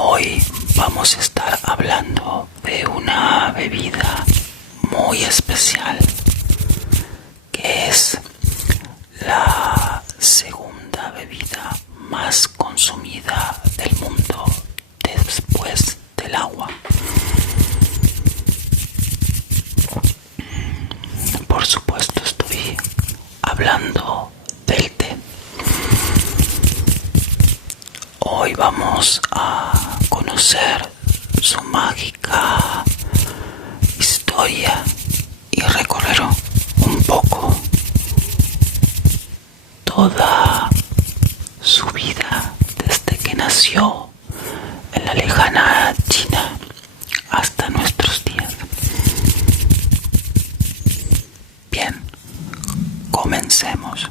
Hoy vamos a estar hablando de una bebida muy especial, que es la segunda bebida más consumida del mundo después del agua. Por supuesto, estoy hablando del té. Hoy vamos a conocer su mágica historia y recorrer un poco toda su vida desde que nació en la lejana China hasta nuestros días. Bien, comencemos.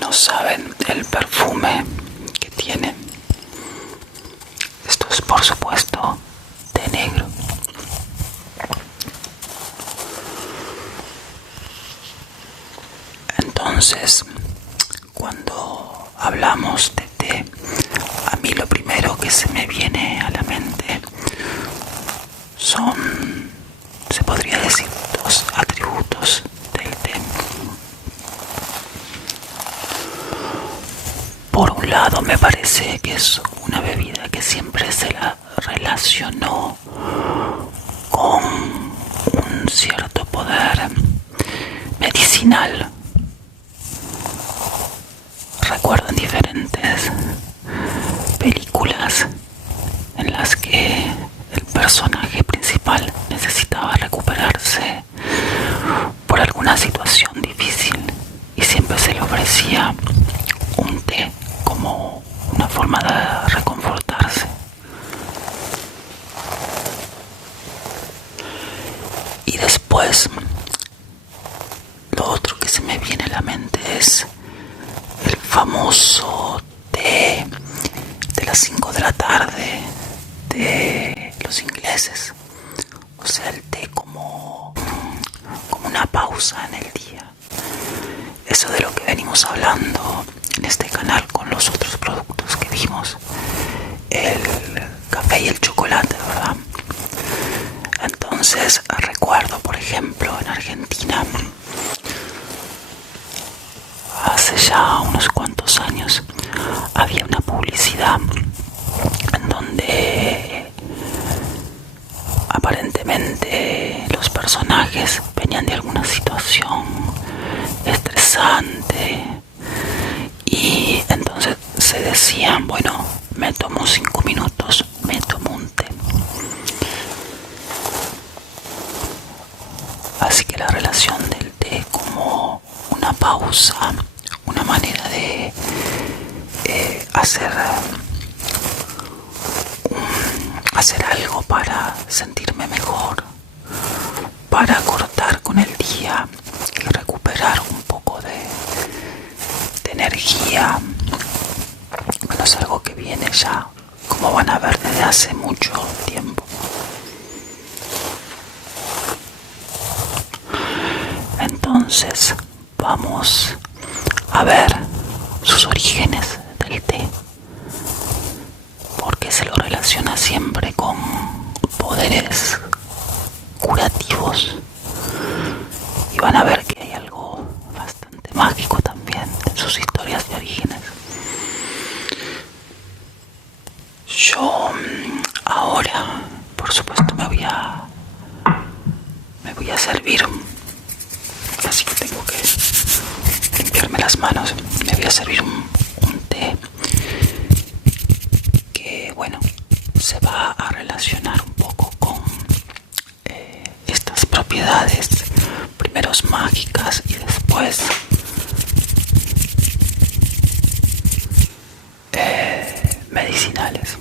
No saben el perfume que tiene. Esto es, por supuesto, té negro. Entonces, cuando hablamos de té, a mí lo primero que se me viene a la mente son, se podría decir, dos atributos del té. Por un lado, me parece que es una bebida que siempre se la relacionó con un cierto poder medicinal. Recuerdo en diferentes películas en las que el personaje principal necesitaba recuperarse por alguna situación difícil y siempre se le ofrecía un té como una forma de reconfortarse. Y después, lo otro que se me viene a la mente es el famoso té de las 5 de la tarde de los ingleses. O sea, el té como una pausa en el día. Eso de lo que venimos hablando en este canal con los otros productos que vimos, el café y el chocolate, ¿verdad? Entonces recuerdo, por ejemplo, en Argentina, hace ya unos cuantos años, había una publicidad en donde aparentemente los personajes venían de alguna situación estresante y entonces se decían, bueno, me tomo 5 minutos, me tomo un té. Así que la relación del té como una pausa, una manera de hacer algo para sentirme mejor, para cortar con el día y recuperar un poco de energía. Bueno, es algo que viene ya, como van a ver, desde hace mucho tiempo. Entonces, vamos a ver sus orígenes del té, porque se lo relaciona siempre con poderes curativos y van a ver que hay algo bastante mágico también en sus historias de orígenes. Yo ahora, por supuesto, me voy a voy a servir, así que tengo que limpiarme las manos. Me voy a servir un té que, bueno, se va a relacionar un poco con estas propiedades, primero mágicas y después medicinales.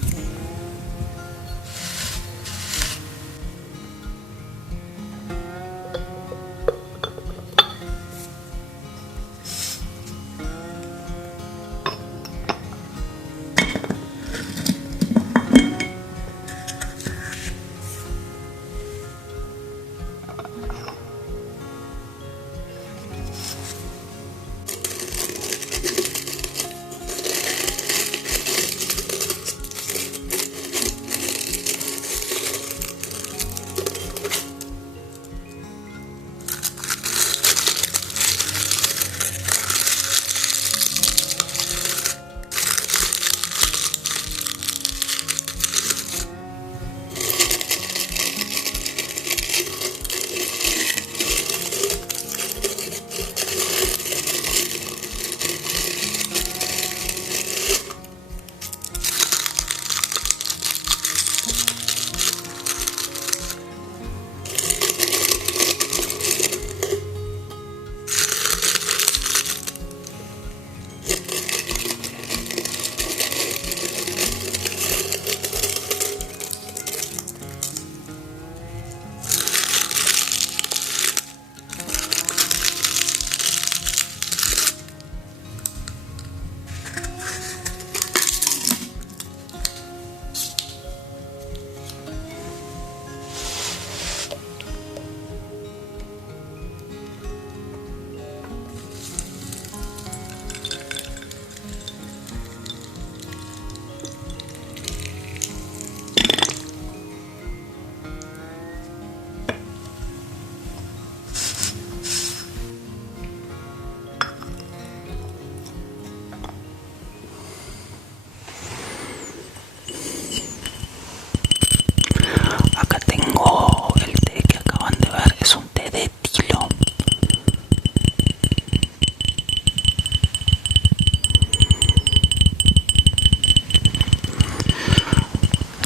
Acá tengo el té que acaban de ver, es un té de tilo.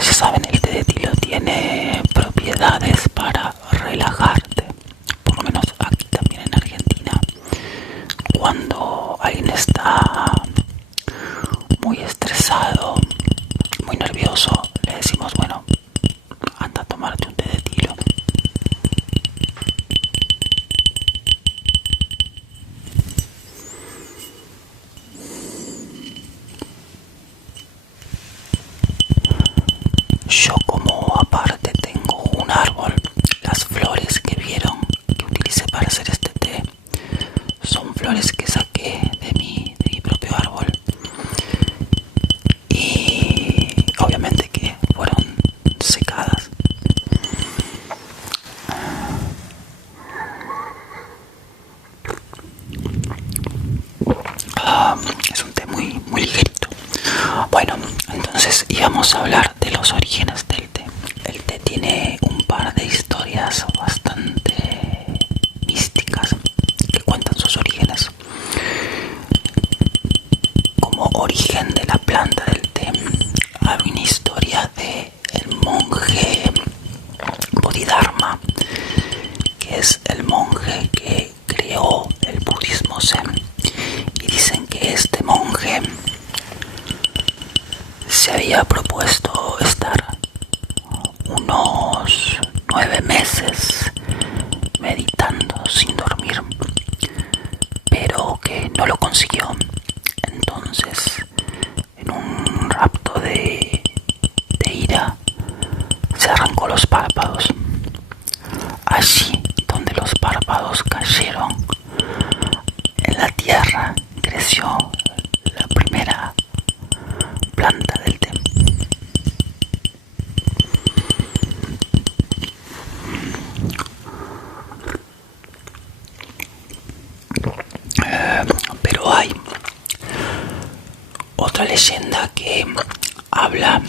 Si saben, el té de tilo tiene propiedades para relajarte, por lo menos aquí también en Argentina. Cuando alguien está muy estresado, muy nervioso, le decimos, bueno, anda a tomarte un té de tilo. Yo, como aparte tengo un árbol, las flores que vieron que utilicé para hacer este té son flores que saqué de mi propio árbol, y obviamente que fueron secadas. Es un té muy ligerito. Bueno, entonces íbamos a hablar de los orígenes del té. El té tiene un par de historias bastante místicas que cuentan sus orígenes. Como origen de la planta del té, hay una historia de el monje Bodhidharma, que es el monje que creó el budismo zen. Y dicen que este monje se había propuesto estar unos 9 meses meditando sin dormir, pero que no lo consiguió. Entonces, en un rapto de ira, se arrancó los párpados. Allí donde los párpados cayeron en la tierra, creció la primera planta del té. Pero hay otra leyenda que habla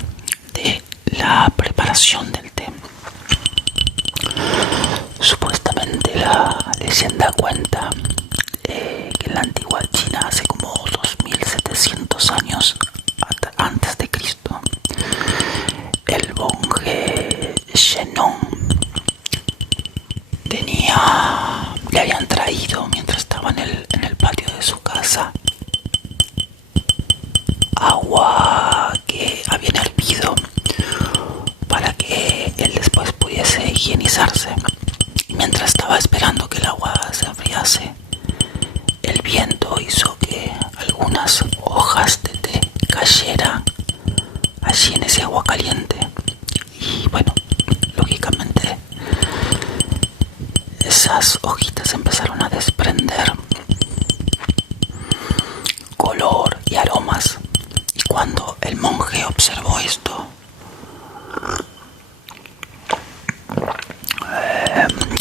de la preparación del té. Supuestamente Supuestamente la leyenda cuenta que en la antigua China, hace como 2700 años antes de Cristo, el monje Shenong le habían traído, mientras estaba en el patio de su casa, agua que habían hervido para que él después pudiese higienizarse. Y mientras estaba esperando que el agua se enfriase, el viento hizo que algunas hojas de té cayeran allí en ese agua caliente. Y bueno, lógicamente esas hojitas empezaron a desprender color y aromas. Y cuando el monje observó esto,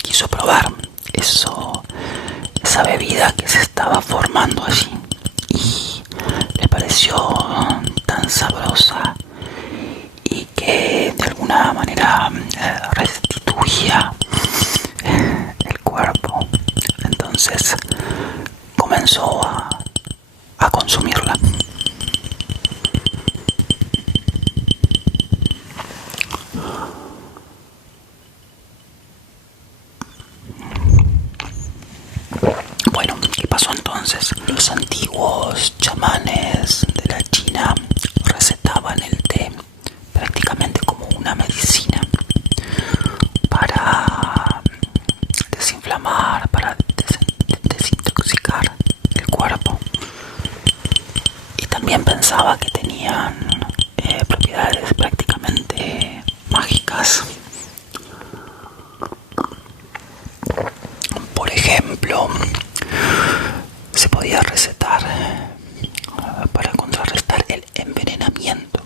quiso probar esa bebida que se estaba formando allí, y le pareció tan sabrosa y que de alguna manera restituía el cuerpo. Entonces comenzó a consumirla. Bueno, ¿qué pasó entonces? Los antiguos chamanes de la China recetaban el té prácticamente como una medicina para desinflamar, para desintoxicar el cuerpo. Y también pensaba que tenían propiedades prácticamente mágicas. Por ejemplo, se podía recetar para contrarrestar el envenenamiento.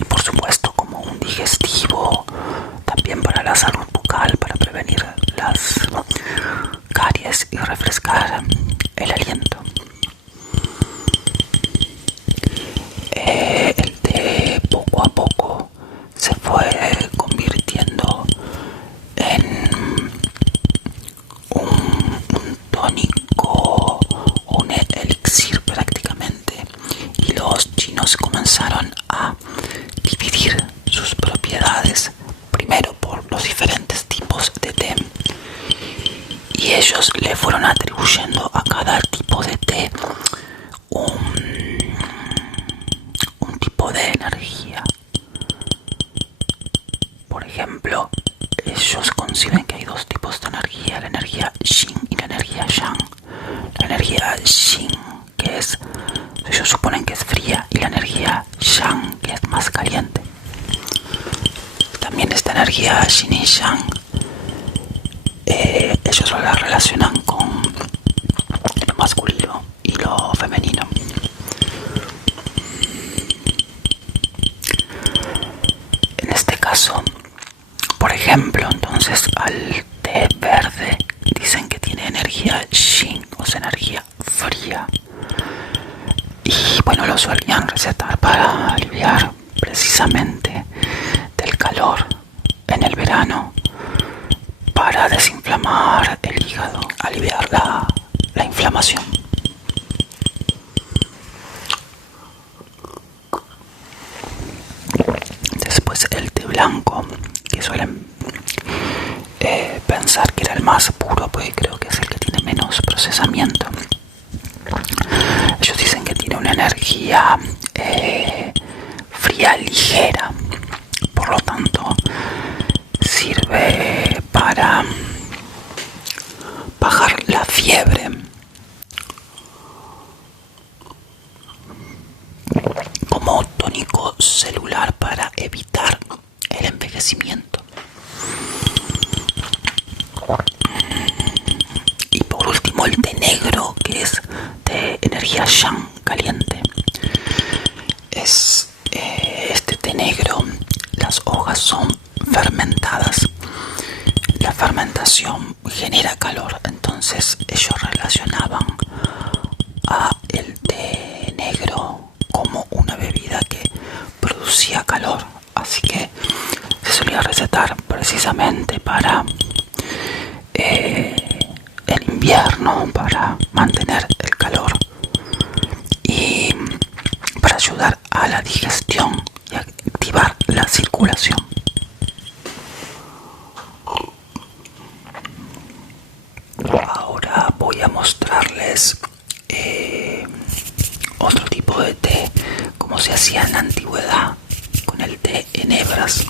Y por supuesto como un digestivo, también para la salud bucal, para prevenir las caries y refrescar el aliento. El té poco a poco se fue convirtiendo en un tónico, un elixir prácticamente, y los chinos comenzaron a dividir sus propiedades primero por los diferentes tipos de té, y ellos le fueron atribuyendo a cada tipo de té un tipo de energía. Por ejemplo, ellos conciben que hay dos tipos de energía: la energía yin y la energía yang. La energía yin, que es, ellos suponen que es fría, y la energía yang, que es más caliente. También esta energía yin y yang, ellos la relacionan con lo masculino y lo femenino. En este caso, por ejemplo, entonces al té verde dicen que tiene energía yin, o sea, energía fría. Y bueno, lo solían recetar para aliviar precisamente del calor en el verano, para desinflamar el hígado, aliviar la inflamación. Después el té blanco, que suelen pensar que era el más puro, pues creo que es el que tiene menos procesamiento. Ellos dicen que tiene una energía fría ligera, por lo tanto sirve para bajar la fiebre, como tónico celular para evitar el envejecimiento. Y por último el té negro, que es de energía yang, caliente. Este té negro, las hojas son fermentadas. La fermentación genera calor, entonces ellos relacionaban a el té negro como una bebida que producía calor, así que se solía recetar precisamente para el invierno, para mantener el calor y para ayudar a la digestión y activar la circulación. Ahora voy a mostrarles otro tipo de té, como se hacía en la antigüedad con el té en hebras.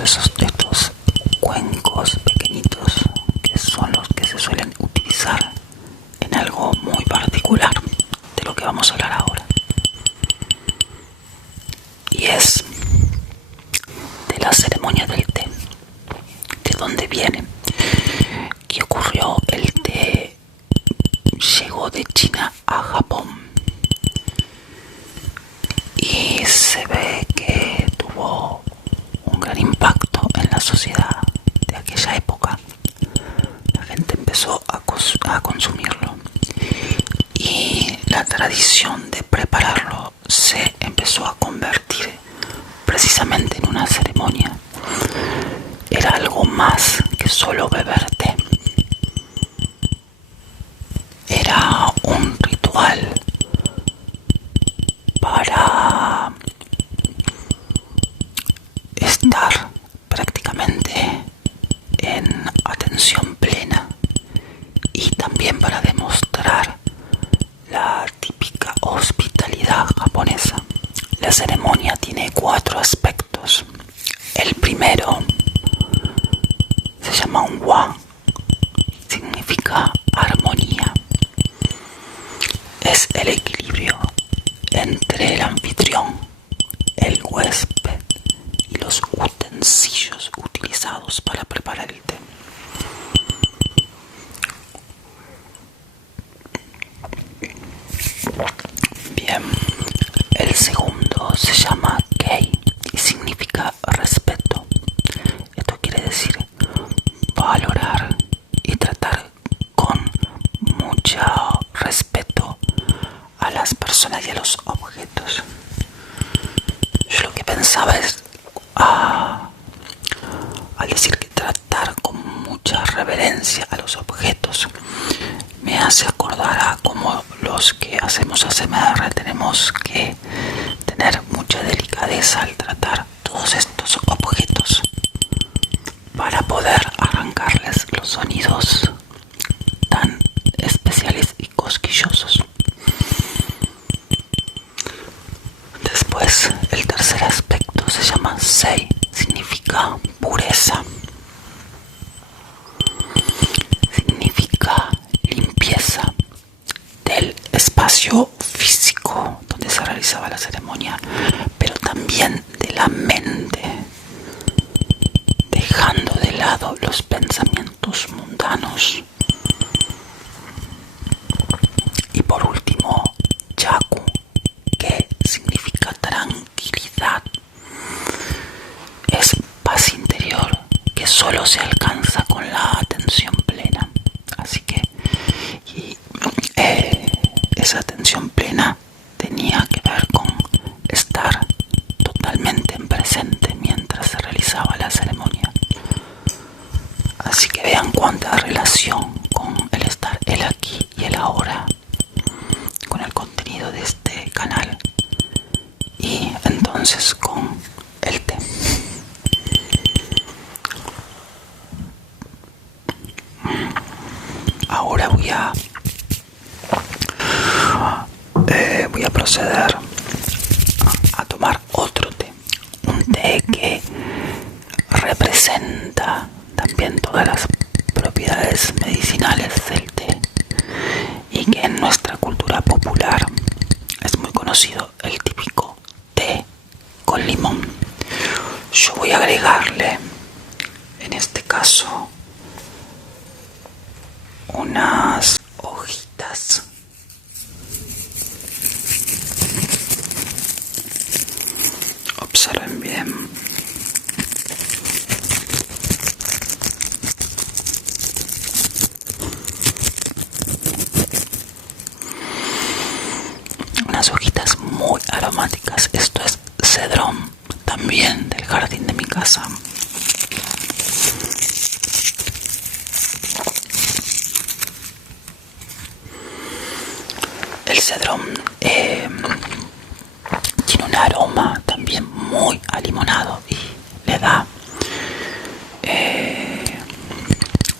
Estos cuencos pequeñitos que son los que se suelen utilizar en algo muy particular de lo que vamos a hablar ahora, y es de la ceremonia del té. ¿De dónde viene? ¿Qué ocurrió? El té llegó de China a Japón y se ve que tuvo un gran impacto en la sociedad de aquella época. La gente empezó a consumirlo y la tradición de prepararlo se empezó a convertir precisamente en una ceremonia. Era algo más que solo beber té. Era un ritual para estar prácticamente en atención plena y también para demostrar la típica hospitalidad japonesa. La ceremonia tiene 4 aspectos. El primero se llama un wa, significa armonía. Es el equilibrio entre el anfitrión, el huésped y los utensilios utilizados para preparar el té. Bien, el segundo se llama kei y significa respeto. Esto quiere decir valorar y tratar con mucho respeto a las personas y a los objetos. Yo lo que pensaba es, al decir que tratar con mucha reverencia a los objetos, me hace acordar a cómo los que hacemos ASMR tenemos que tener mucha delicadeza al tratar todos estos objetos para poder arrancarles los sonidos tan especiales y cosquillosos. Después, el tercer aspecto se llama sei, significa pureza, significa limpieza del espacio físico donde se realizaba la ceremonia, pero también de la mente voy a proceder a tomar otro té. Un té que representa también todas las propiedades medicinales del té y que en nuestra cultura popular es muy conocido, el típico té con limón. Yo voy a agregarle, en este caso, unas hojitas observen bien. Unas hojitas muy aromáticas. Esto es cedrón, también del jardín de mi casa. El cedrón tiene un aroma también muy a limonado y le da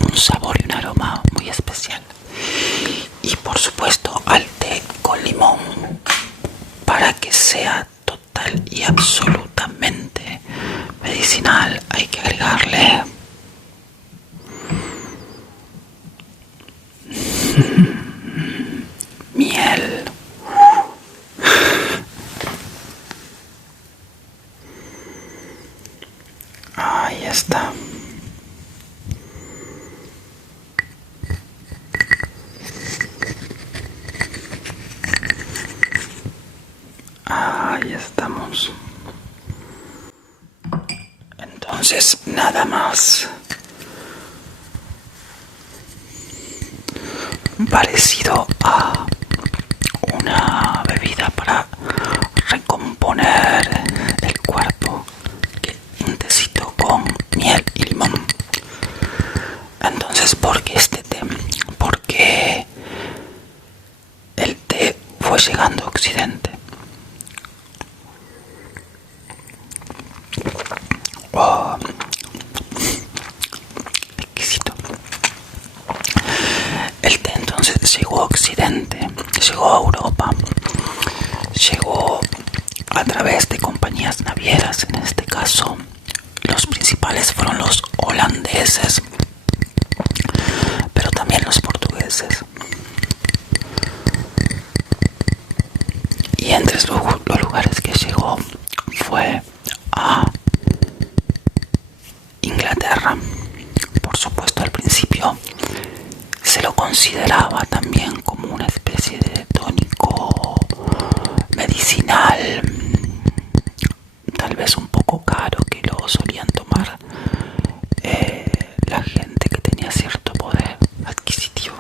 un sabor y un aroma muy especial. Y por supuesto al té con limón, para que sea total y absolutamente medicinal, hay que agregarle miel. Ahí está. Ahí estamos. Entonces, nada más. Parecido a una bebida para recomponer el cuerpo, un tecito con miel y limón. Entonces, ¿por qué este té? Porque el té fue llegando a Occidente. Oh, exquisito. El té entonces llegó a Occidente, llegó a Europa, llegó a través de compañías navieras. En este caso, los principales fueron los holandeses, pero también los portugueses. Y entre los lugares que llegó fue a Inglaterra. Por supuesto, al principio se lo consideraba también como una especie de tónico medicinal, tal vez un poco caro, que lo solían tomar la gente que tenía cierto poder adquisitivo.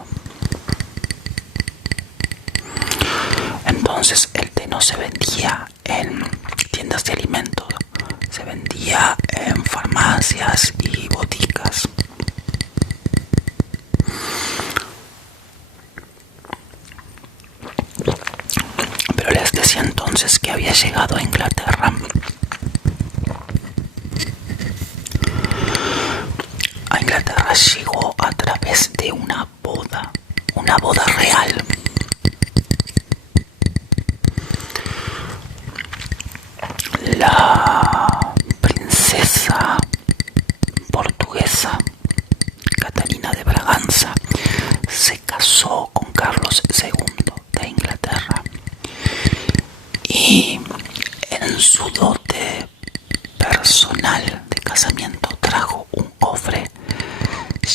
Entonces el té no se vendía en tiendas de alimentos, se vendía en farmacias y boticas. Pero les decía entonces que había llegado a Inglaterra. A Inglaterra llegó a través de una boda real. La princesa portuguesa Catalina de Braganza se casó con Carlos II de Inglaterra, y en su dote personal de casamiento trajo un cofre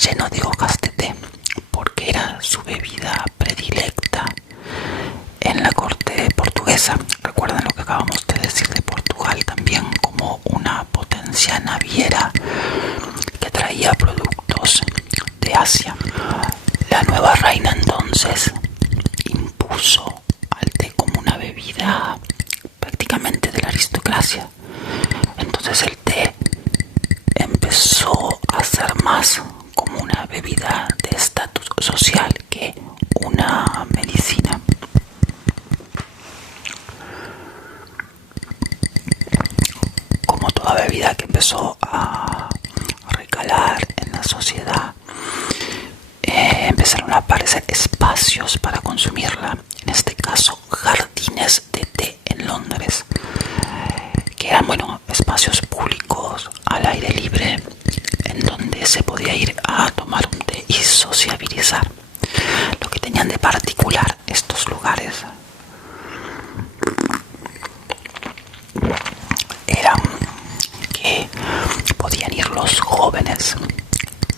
lleno de hojas de té, porque era su bebida predilecta en la corte portuguesa. Recuerden lo que acabamos de decir de Portugal, también como una potencia naviera que traía productos de Asia. La nueva reina entonces impuso al té como una bebida prácticamente de la aristocracia. Entonces el té empezó a ser más como una bebida de estatus social que una medicina. Como toda bebida que empezó a recalar en la sociedad, empezaron a aparecer espacios para consumirla, en este caso jardines de té en Londres, que eran, bueno, espacios públicos al aire libre en donde se podía ir a tomar un té y sociabilizar. Lo que tenían de particular estos lugares era que podían ir los jóvenes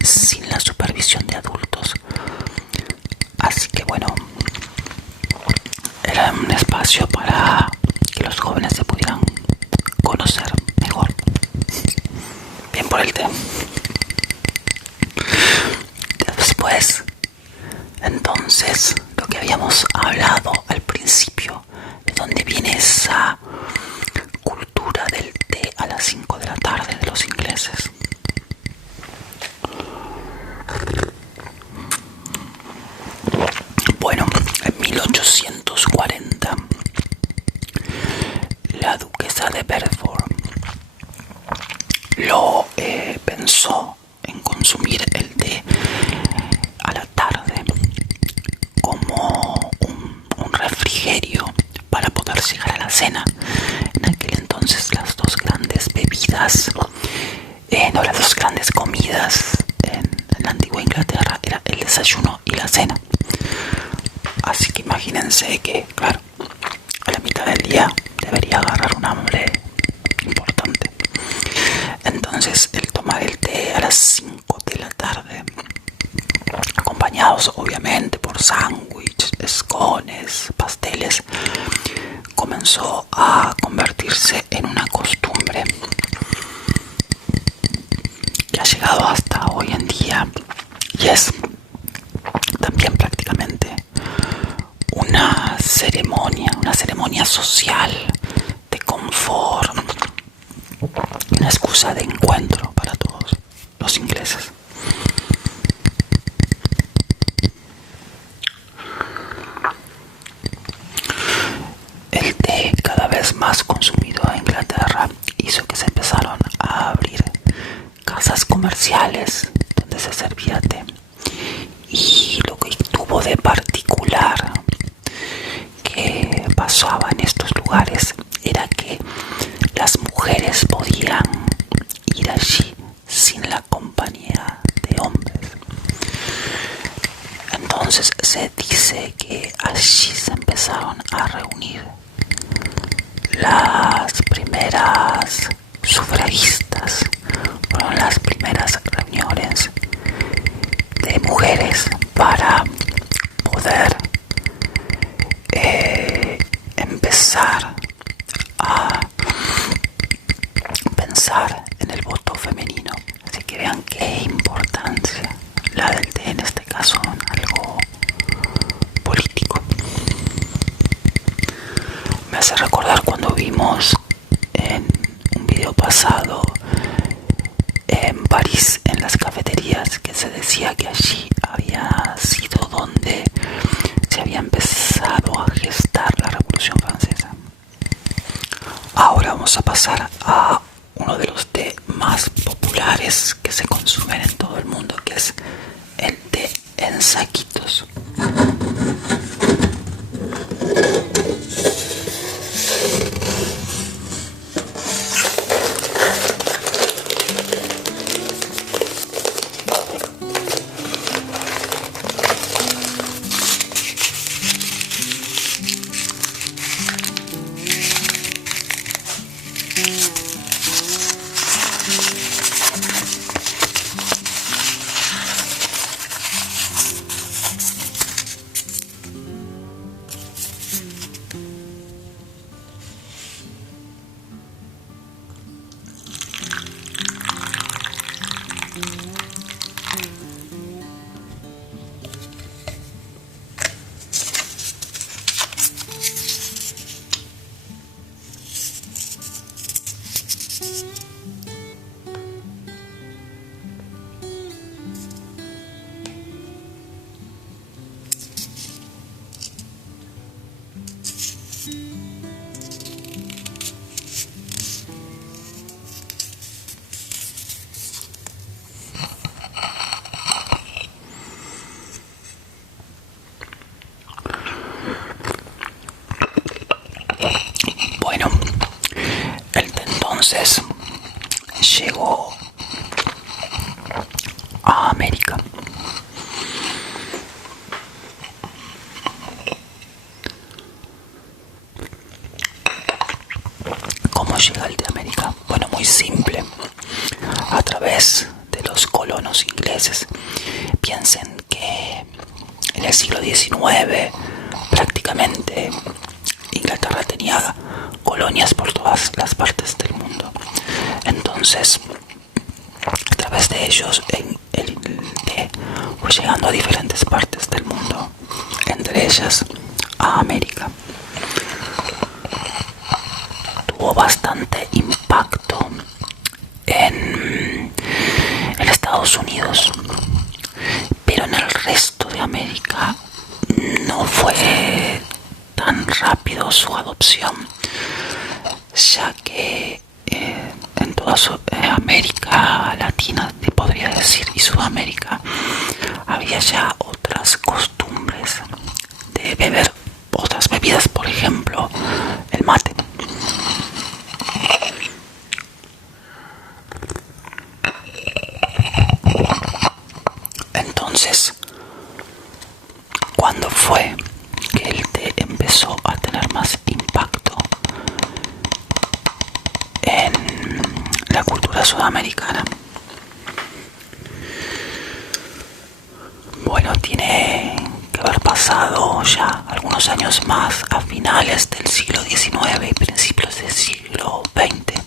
sin la supervisión de adultos. Así que bueno, era un espacio para que los jóvenes se pudieran conocer mejor. Bien por el té. Después, entonces, lo que habíamos hablado al principio, de dónde viene esa cultura del té a las 5 de la tarde de los ingleses. Bueno, en 1840, la duquesa de Bedford lo pensó en consumir el té a la tarde como un refrigerio para poder llegar a la cena. En aquel entonces las dos grandes bebidas, las dos grandes comidas en la antigua Inglaterra era el desayuno y la cena. Así que imagínense que, claro, a la mitad del día debería agarrar un hambre importante. Entonces el tomar el té a las 5 de la tarde, acompañados obviamente por sándwiches, escones, pasteles, comenzó a convertirse en una costumbre que ha llegado hasta hoy en día y es también prácticamente una ceremonia social de confort, una excusa de encuentro para todos los ingleses. El té, cada vez más consumido en Inglaterra, hizo que se empezaron a abrir casas comerciales donde se servía té. Y lo que tuvo de particular que pasaba en estos lugares era que las mujeres podían ir allí sin la compañía de hombres. Entonces se dice que allí se empezaron a reunir las primeras sufragistas, fueron las primeras reuniones de mujeres para poder empezar a pensar en el voto femenino. Así que vean qué importancia la del té en este caso en algo político. Me hace recordar cuando vimos en un video pasado en París, en las cafeterías, que se decía que allí había sido donde se había empezado a gestar la Revolución Francesa. Ahora vamos a pasar a uno de los té más populares que se consumen en todo el mundo, que es el té en saquitos. llega el té a América? Bueno, muy simple. A través de los colonos ingleses. Piensen que en el siglo XIX prácticamente Inglaterra tenía colonias por todas las partes del mundo. Entonces, a través de ellos el té fue llegando a diferentes partes del mundo, entre ellas a América. Tuvo bastante impacto en Estados Unidos, pero en el resto de América no fue tan rápido su adopción, ya que en toda América Latina, te podría decir, y Sudamérica, había ya otras costumbres de beber otras bebidas, por ejemplo, el mate. Entonces, ¿cuándo fue que el té empezó a tener más impacto en la cultura sudamericana? Bueno, tiene que haber pasado ya algunos años más, a finales del siglo XIX y principios del siglo XX.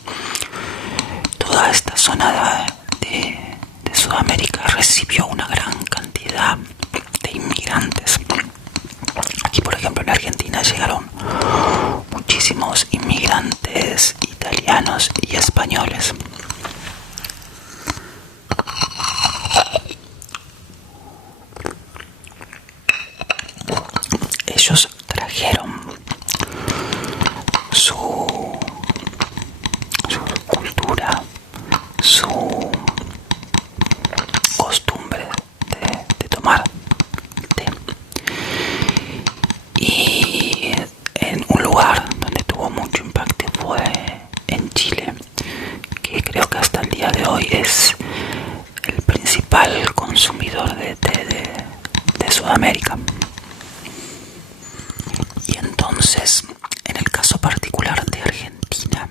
Toda esta zona de Sudamérica recibió una gran cantidad de inmigrantes. Aquí, por ejemplo, en Argentina llegaron muchísimos inmigrantes italianos y españoles. Ellos trajeron su cultura, su costumbre de tomar té. Y en un lugar donde tuvo mucho impacto fue en Chile, que creo que hasta el día de hoy es el principal consumidor de té de Sudamérica. Y entonces, en el caso particular de Argentina,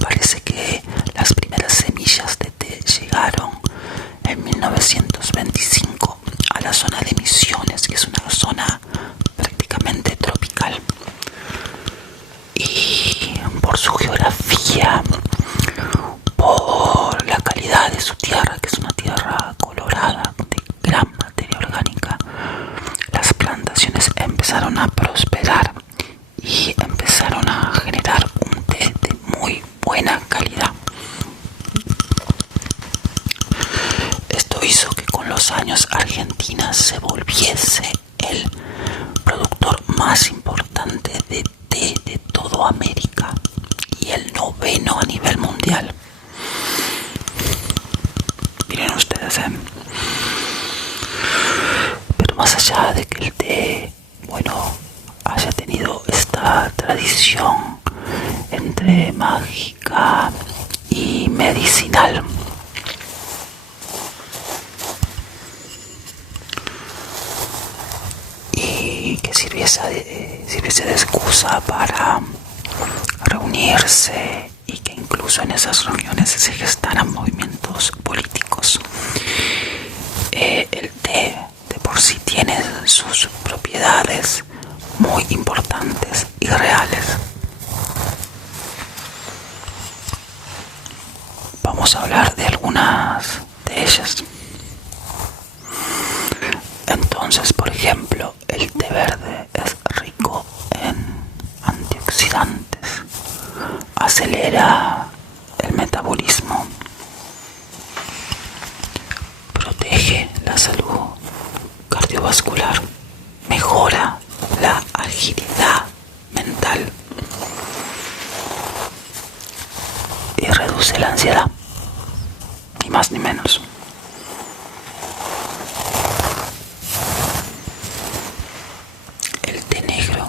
parece que las primeras semillas de té llegaron en 1925 a la zona de Misiones, que es una zona prácticamente tropical. Y por su geografía, por la calidad de su tierra, que es una tierra colorada de gran materia orgánica, las plantaciones empezaron a prosperar y empezaron a generar un té de muy buena calidad. Esto hizo que con los años Argentina se volviese el productor más importante de té de toda América y el 9º a nivel mundial. Miren ustedes, pero más allá de que el té, bueno, haya tenido esta tradición entre mágica y medicinal, y que sirviese de excusa para reunirse, y que incluso en esas reuniones se gestaran movimientos políticos, el té de por sí tiene sus propiedades muy importantes y reales. Vamos a hablar de algunas de ellas. Entonces, por ejemplo, el té verde es rico en antioxidantes, acelera el metabolismo, protege la salud cardiovascular, mejora la agilidad mental y reduce la ansiedad, ni más ni menos. El té negro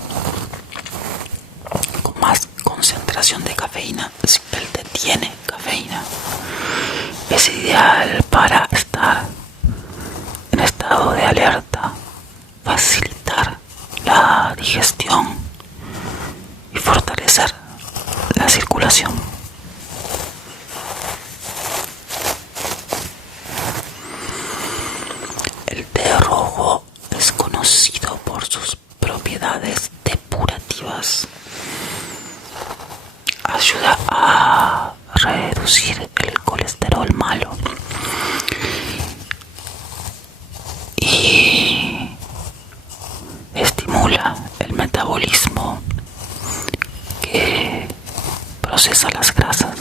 con más concentración de cafeína, si el té tiene cafeína, es ideal para estar en estado de alerta, facilitar la digestión y fortalecer la circulación. El té rojo es conocido por sus propiedades depurativas. Ayuda a reducir el colesterol malo y estimula el metabolismo que procesa las grasas.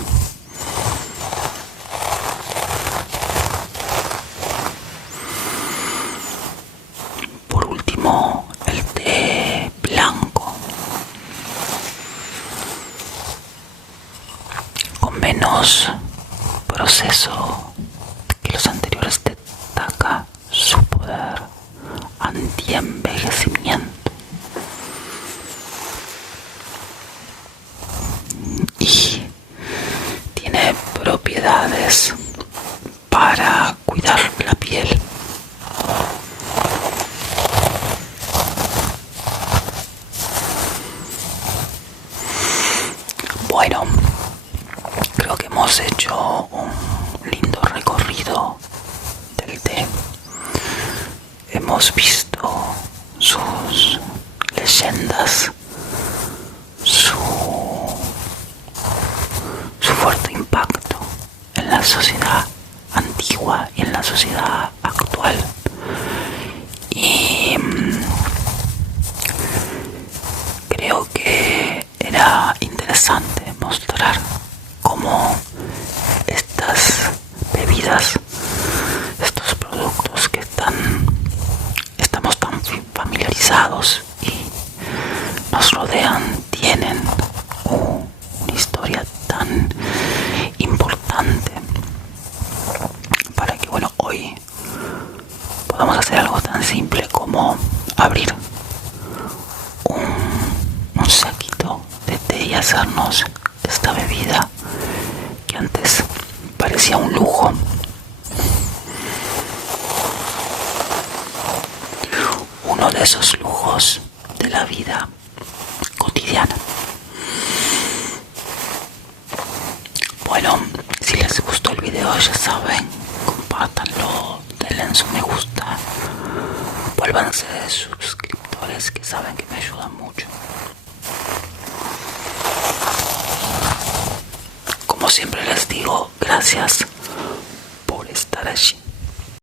Por último, el té blanco, con menos proceso que los anteriores, destaca su poder anti-envejecimiento y tiene propiedades para cuidar la piel. Bueno, creo que hemos hecho un lindo recorrido del té. Hemos visto sus leyendas, su fuerte impacto en la sociedad antigua y en la sociedad actual. Y creo que era interesante mostrar cómo estas bebidas, estos productos que estamos tan familiarizados y nos rodean, tienen una historia tan importante para que, bueno, hoy podamos hacer algo tan simple como abrir un saquito de té y hacernos esta bebida que antes parecía un lujo. Uno de esos lujos de la vida cotidiana. Bueno, si les gustó el video, ya saben, compártanlo, denle su me gusta, vuélvanse suscriptores, que saben que me ayudan mucho. Como siempre les digo, gracias